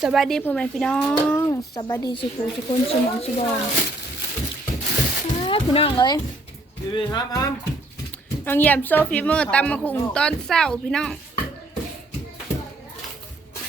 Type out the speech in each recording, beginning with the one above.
สวัสดีพ่อแม่พี่น้องสวัสดีสุขุสุขุนสมองสุบองพี่น้องเอ้ยพี่พี่ครับอ้ามน้องเยี่ยมโซฟีเมอร์ตำมะคุงตอนเศร้าพี่น้อง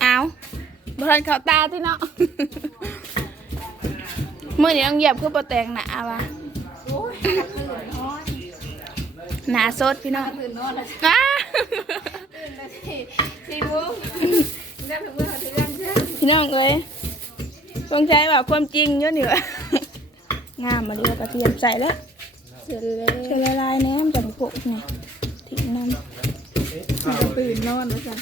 เอาบทันเขาตาที่เนาะเมื่อนี้น้องเยี่ยมคือโปแตงหนาวะหนาสดพี่น้องตื่นนอนแล้วอ้าตื่นแล้วสี่สี่โมง เริ่มถึงเมื่อเขาที่เริ่มเชื่อพี่น้องเอ้ยสงใจว่าความจริงเยอะนี่วะงามมาเรียกกระเทียมใส่แล้วเสร็จเลยเทละลายแหนมจับพวกนี่ทิ้งน้มันจะตื่นนอนแล้วจ้ะ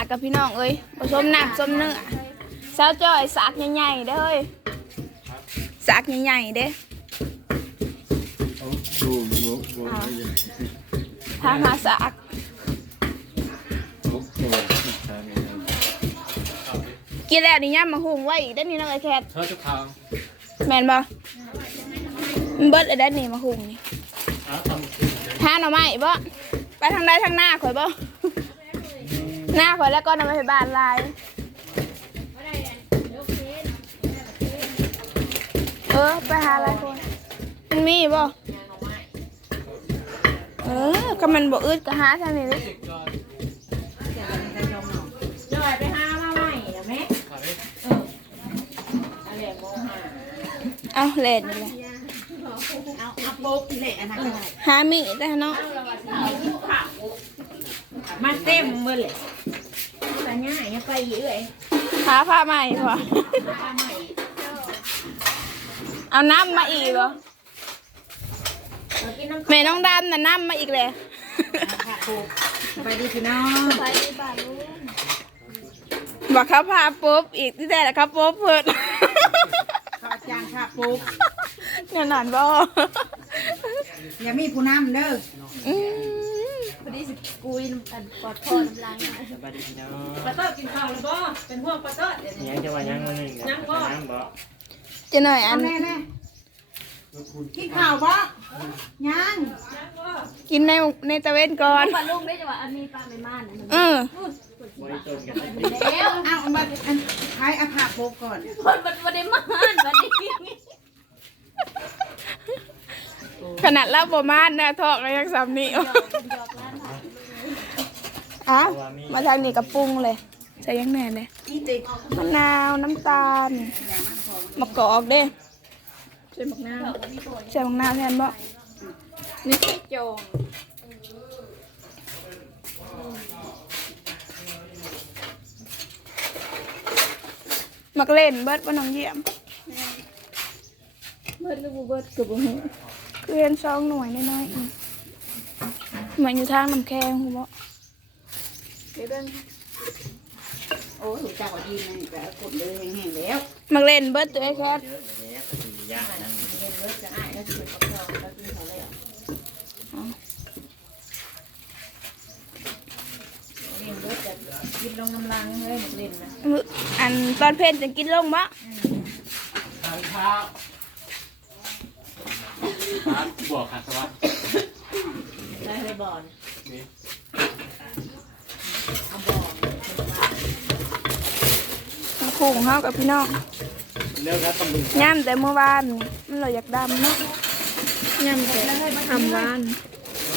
กกับพี่น้องเอ้ยผสมน้ำผสมเนื้อสาวจ้อยสากใหญ่ๆเด้อเฮ้ยสากใหญ่ๆเด้เอาดูดูดูถ้ามาสากโอ้โหกินแล้วนี่ย่ำมาหุงไว้อีกได้อนี่น้องไอ้แคทเธอจะทางแม่นบ่มันเบิดไอ้ได้นี่มาหุงนี่อะทำหาหน่อไม้บ่ไปทางใดทางหน้าข่อยบ่ หน้าข่อยแล้วก็นำไปบ้านลาย เออ ไปหาอะไรคน มันมีบ่เออก็มันบ่อึดก็หาทางนี้เลยจอยไปหามาใหม่เหรอแม่ขาดิอะไรโมหะเอาเล่นนี่แหละเอาอัพปุ๊บเละอันนั้นก็ได้หามีได้เนาะ มาเต็มเมื่อเลยแต่ง่ายยังไปเยอะเลยหาผ้าใหม่พอมาใหม่เอาน้ำมาอีกเหรอเรากินน้ำแม่น้องดำน่ะน้ำมาอีกเลยผักปุ๊บไปดีพี่น้องไปดีป่าลูกบอกเขาพาปุ๊บอีกที่แต่ละครับปุ๊บเพิ่นข้าวจานผักปุ๊บเนี่ยนานบ่อย่ามีผู้นำเด้ออืมพอดีสิ กุยน้ำกันปอดคอน้ำลายสบายดีพี่น้องปลาเต้ากินข้าวแล้วบ่เป็นพวกปลาเต้าเดี๋ยวนี้ ยังจะว่ายังวันนึงยังบ่ยังบ่จะหน่อยอันแน่แน่กินข้าวบ่ยังกินในในตะเวนก่อนปลาลุงได้จังหวะอันนี้ปลาไม่ม่านเออบ่ได้ต้นกันแล้วเอามาอันใช้อาภาโปก่อนคนมันไม่ได้ม่านวันนี้ขนาดเล่าประมาณนะทอกก็ยังสำนีอ่ะมาทางนี้กับปรุงเลย ใส่ยังแน่เลยนี่ติมะนาวน้ำตาลมะกอกเด้ใส่หมกน้ใส่มะนาวแทนบ่ำนี่โจงมักเล่นเบิดบ่น้องเยี่ยม เบิดหรือบ่เบิดกับบ่ฮู้คือเรียนซองหน่วยน้อยๆอีกเหมือนอยู่ทางน้ำแข็งหูบ่ เดี๋ยวเบิ่งโอ้ยหูจักว่าดีนั่นก็กดเลยแห้งๆแล้วมักเล่นเบิดตัวไอ้แคทเห็นเบิดจะอ้ายแล้วสิเป็นปลาทองแล้วกินเขาแล้วเล่นเบิดจะกินลงน้ำลังเลยเล่นนะมื้ออันตอนเพลนจะกินลงบ่ทานข้าวครับบวกค่ะสวัสดีได้เลยบอลนี่ เอาบอล ทั้งคู่ของเฮากับพี่น้องเลิกแล้วตำลึงย่ำแต่เมื่อวานนี่มันเลยอยากดำเนาะย่ำแต่ทำวาน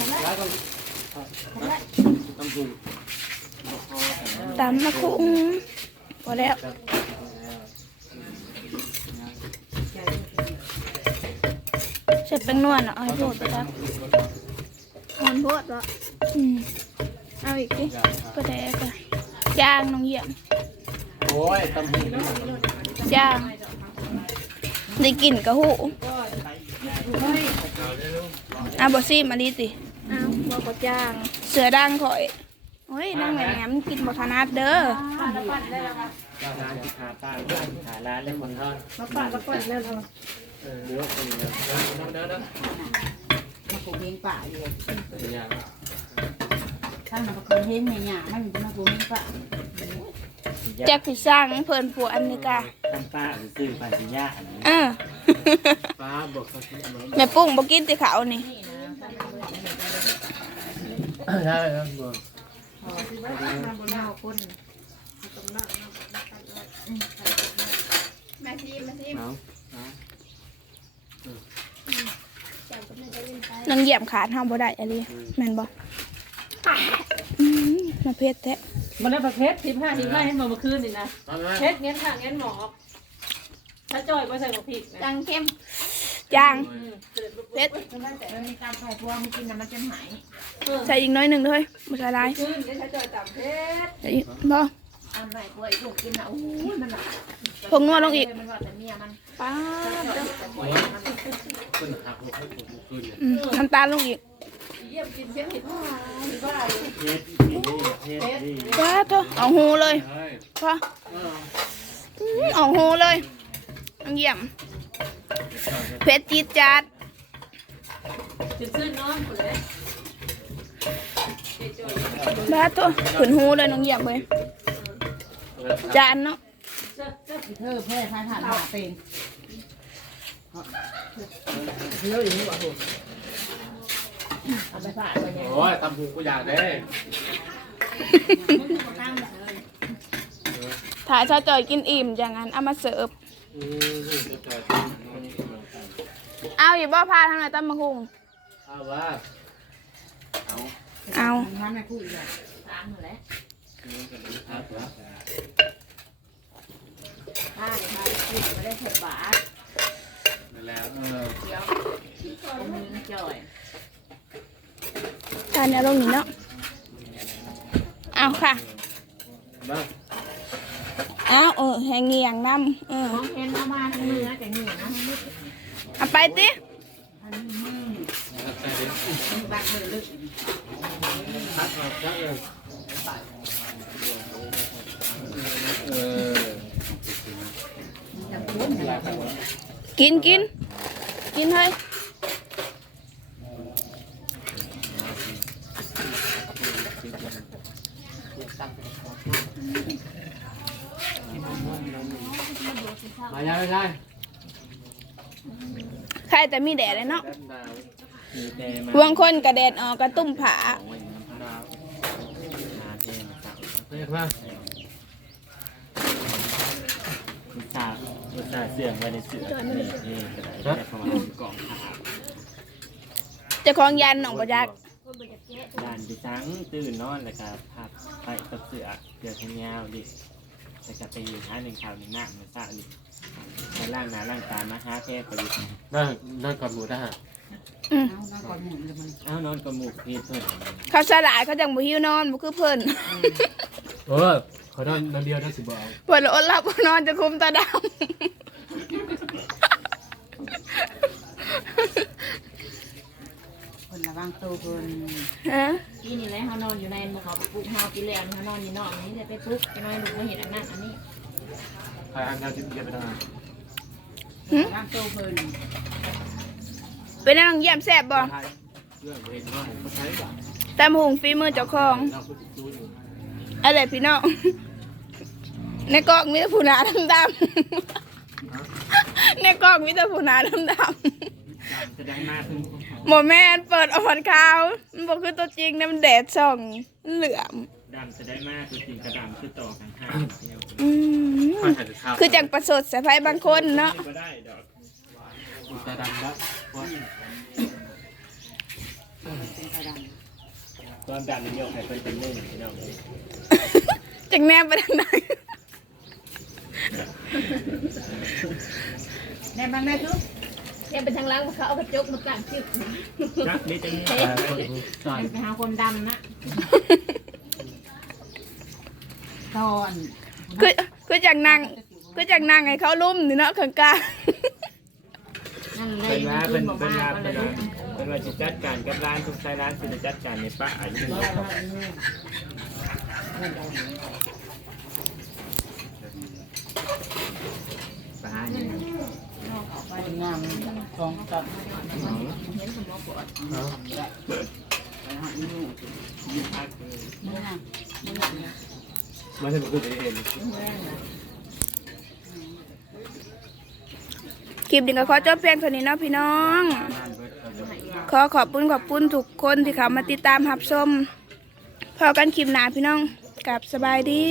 แล้วตำตำลึงดำมาคุ้งพอแล้วเสร็จเป็นนวลอะเอาให้โพดไปครับนวลโพดวะอืมเอาอีกดิก็ได้ก็ย่างน้องเยี่ยม โอ้ยตำลึงย่างได้กลิ่นกระหูอะบอซี่มาดีสิอ้าวบอกก็จ้าง เสือดังข่อยโอ้ยนั่งแหนมกินบอทนาดเด้อปัดละปัดได้แล้วครับเจ้าร้านที่หาตั้งหาร้านเล่นคนท่อนมาปัดละปัดแล้วเราเออเดี๋ยวเป็นเดี๋ยวเดี๋ยวเดี๋ยวมาปลูกเลี้ยงป่าอยู่ เป็นยังถ้ามันก็เห็นเนี่ยมันจะมาปลูกเลี้ยงป่าแจ็คพี่สร้างเพิ่นผัวอเมริกากันป้าหรือซื้อปันสิยาอันนี้เออป้าบอกเขาซื้อมาแม่ปุ้งบ่กินแต่เขาวนี่ใช่ครับบอกมาซีมาซีเอานางเหยียบขาดห้ามบ่ได้อะไรแม่นบ่อื มมาเพชรแท้มันได้ประเภทสิบห้าสิบห้าให้มาเมื่อคืนนี่นะเอาไหมเพชรเงี้ยค่ะเงี้ยหมอกถ้าจอยไปใส่กับพริกนะจังเข้มจางอืมเสร็จปุ๊บเพชรมันมีการไข่พวงมันกินน้ำมันจะหายเออใส่อีกน้อยหนึ่งเลยบ่ใส่หลายคืนได้ถ้าจอยต่ำเพชรใส่อีกบ่อันไหนกล้วยถูกกินนะโอ้ยมันแบบผงนัวลงอีกมันว่าแต่เมียมันป้าดแต่กล้วยมันขึ้นหักหัวให้ผมขึ้นเลยอืมน้ำตาลลงอีกเยี่ยมกินเสียงเห็ดว่าว่าเฮ็ดดีเฮ็ดดีป้าดโตเอาหูเลยเฮ้ยพออืมเอาหูเลยนงเยียบเพชรจี๊ดจ๊าดจุดซื้อน้องคนเลยบ้าดโตขืนหูเลยนางเยียบเลยจานเนาะเจ้าเจ้าเธอแพ้ทานทานหาเป็น เอาไปฝากไปไงโอ้ยตำหูกูอยากได้ตั้งเลยถ้าชาวจอยกินอิ่มอย่างนั้นเอามาเสิร์ฟอืมจะจอยเอาอยู่บ่พาทางไหนตั้มมะคุงเอาว่าเอาเอาทำให้คู่อีกอย่างตามอยู่แล้วครับครับถ้าจะมาคู่ไม่ได้เผ็ดหวานนั่นแล้วเออเดี๋ยวตรงนี้จ่อยทาน เนี่ยลงนี้เนาะเอาค่ะมาเอาเออแหงเงียงน้ำเออมองเห็นมามาทั้งมือนะแต่เหนื่อยนะเอาไปติอันนี้มือใส่เด็ดมือบักมือลึกพัดออกจักเลยเออจับคุ้นลาไปหมดกินกินกินเฮ้ย มายังไม่ใช่ใครแต่มีแดดเลยเนาะดาวมีแต่มาบางคนกระแดดออกกระตุ้มผาดาวนาเทนสาวเรียกว่าอุตส่าห์อุตส่าห์เสื่อมไว้ในเสือนี่นี่กระไรได้ประมาณกล่องขาเจะของยันหนองประยักษ์ด่านดิซังตื่นนอนแล้วก็พับไปกับเสือเสือทั้งยาวดิ แล้วก็ไปอยู่ท้ายหนึ่งข่าวหนึ่งหน้าเหมือนซาดิในร่างหนาร่างตามาหาแค่ประยุทธ์นั่งนั่งกับหมูทหารอืมเอาหน้าก่อนหมุนเลยมันอ้าวนอนกับหมูพีเพื่อนเขาสลายเขาจังบ่หิวนอนบ่คือเพิ่นเออขอนอนนอนเดียวได้สิบเอาเพิ่นอดหลับบ่นอนจะคุมตาดำ คนระวังตัวคนฮะที่นี่แหละเขานอนอยู่ในมือเขาไปปลุกเขากินแล้วเขานอนอยู่นอกนี้จะไปปลุกจะน้อยลูกมาเห็นอันนั้นอันนี้ใครอันนั้นที่เกียไปทำงานระวังตัวคนเป็นนางเยี่ยมแซ่บบ่เรื่องเห็นว่าเขาใช้แบบตามหุงฝีมือเจ้าของเราพูดจูนอยู่อะไรพี่น้อง ในกล่องมีแต่ผู้หนาดำๆในกล่องมีแต่ผู้หนาดำ จะได้มากขึ้นๆหมอแม่นเปิดเอาผ่อนขาว มันบอกคือตัวจริงนะมันแดดส่องมันเหลือมดำจะได้มากตัวจริงกระดำคือต่อกันห้าเดียวอืมคือจังประสดสะพายบางคนเนาะก็ได้ดอกจะดำแล้วความดำในเดียวใครเป็นเป็นหนึ่งพี่น้องจังแนบไปทางไหนแน่บ้างแม่ทุก เนี่ยเป็นทางล้างเขาเอากระจกมากั้นชิบนักนี่จะมีสอนไปหาคนดำนะตอนคือคือจังนางคือจังนางให้เขาลุ่มนี่เนาะข้างกานั่นเลเป็ยนว่าเป็นนบอกเป็นมาว่าก็เลเป็นยว่าเป็นว่าจะจัดการกับร้านทุกไซร้านคือจะจัดการในป้าอายุป้าเนี่ย คนงามสองตัดเห็นสมองปวดเนาะไปหาอีนูยี่ห้าคือนี่นะนี่นะมาถึงคือจะเห็นคลิปนี้ก็ขอจบเพียงเท่านี้เนาะพี่น้อง ขอขอบคุณขอบคุณทุกคนที่เขามาติดตามรับชมพอกันคลิปหนาพี่น้องกลับสบายดี